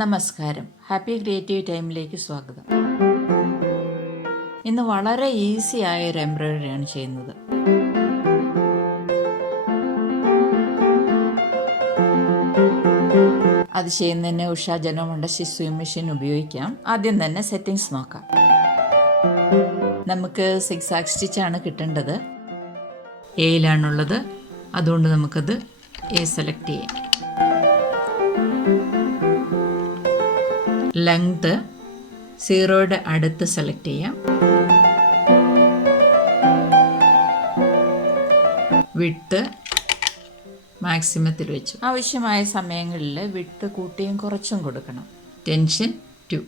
നമസ്കാരം, happy creative ടൈമിലേക്ക് സ്വാഗതം. ഇന്ന് വളരെ ഈസി ആയ ഒരു എംബ്രോയിഡറിയാണ് ചെയ്യുന്നത്. അത് ചെയ്യുന്നതിന് ഉഷ ജനോമയുടെ സ്റ്റിച്ചിങ് മെഷീൻ ഉപയോഗിക്കാം. ആദ്യം തന്നെ സെറ്റിങ്സ് നോക്കാം. നമുക്ക് സിഗ്സാഗ് സ്റ്റിച്ചാണ് കിട്ടേണ്ടത്. എയിലാണുള്ളത്, അതുകൊണ്ട് നമുക്കത് എ സെലക്ട് ചെയ്യാം. ലെങ്ത് 0യുടെ അടുത്ത് സെലക്ട് ചെയ്യാം. വിഡ്ത്ത് മാക്സിമത്തിൽ വെച്ചു. ആവശ്യമായ സമയങ്ങളിൽ വിഡ്ത്ത് കൂട്ടിയും കുറച്ചും കൊടുക്കണം. ടെൻഷൻ 2.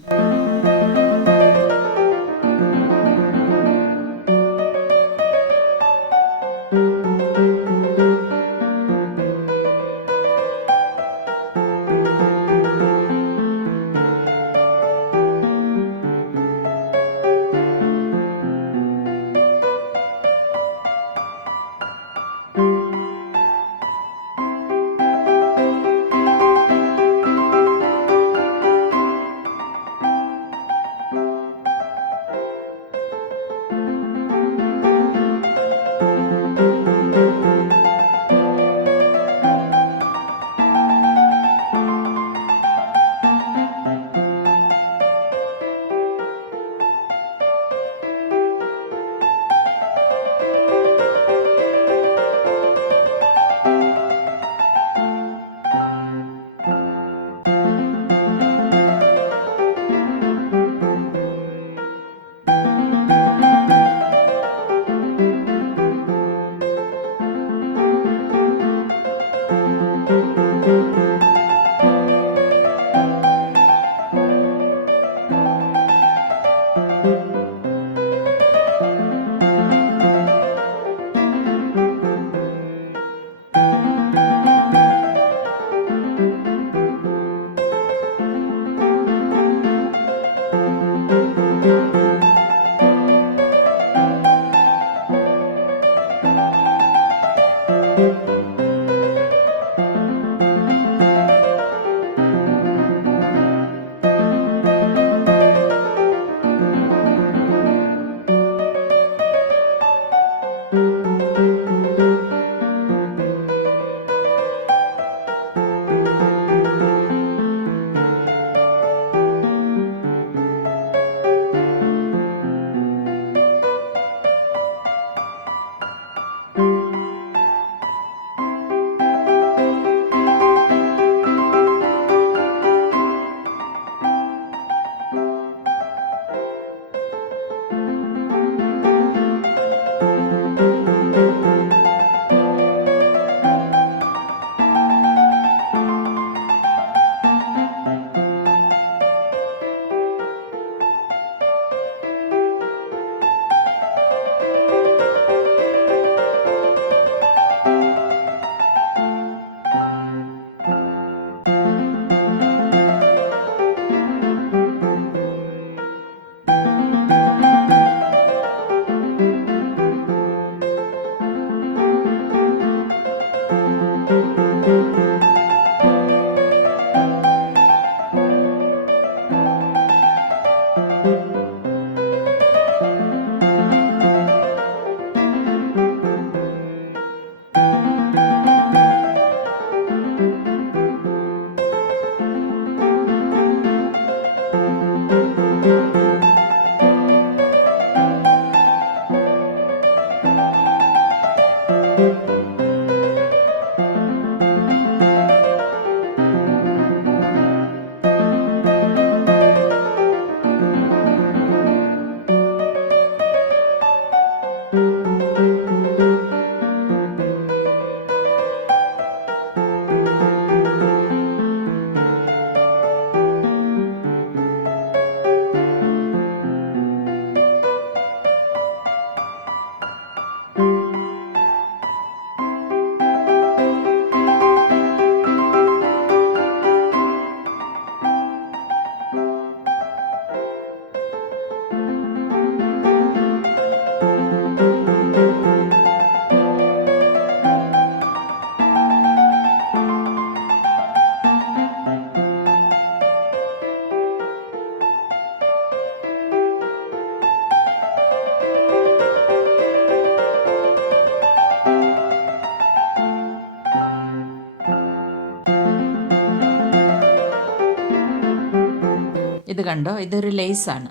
ഇത് കണ്ടോ, ഇതൊരു ലേസാണ്.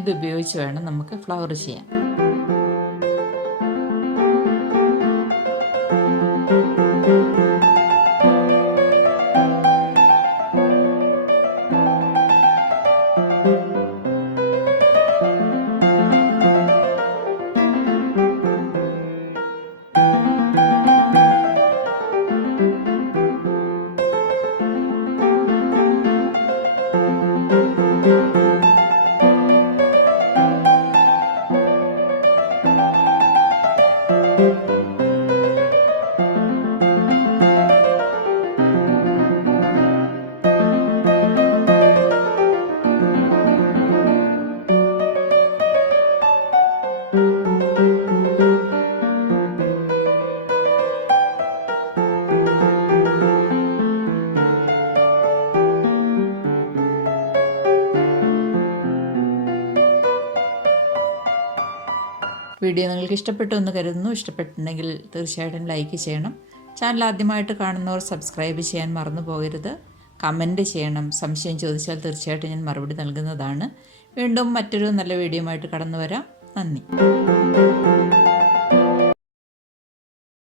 ഇത് ഉപയോഗിച്ച് വേണം നമുക്ക് ഫ്ലവർ ചെയ്യാൻ. വീഡിയോ നിങ്ങൾക്ക് ഇഷ്ടപ്പെട്ടു എന്ന് കരുതുന്നു. ഇഷ്ടപ്പെട്ടിട്ടുണ്ടെങ്കിൽ തീർച്ചയായിട്ടും ലൈക്ക് ചെയ്യണം. ചാനൽ ആദ്യമായിട്ട് കാണുന്നവർ സബ്സ്ക്രൈബ് ചെയ്യാൻ മറന്നു പോകരുത്. കമൻറ്റ് ചെയ്യണം. സംശയം ചോദിച്ചാൽ തീർച്ചയായിട്ടും ഞാൻ മറുപടി നൽകുന്നതാണ്. വീണ്ടും മറ്റൊരു നല്ല വീഡിയോ ആയിട്ട് കടന്നു വരാം. നന്ദി.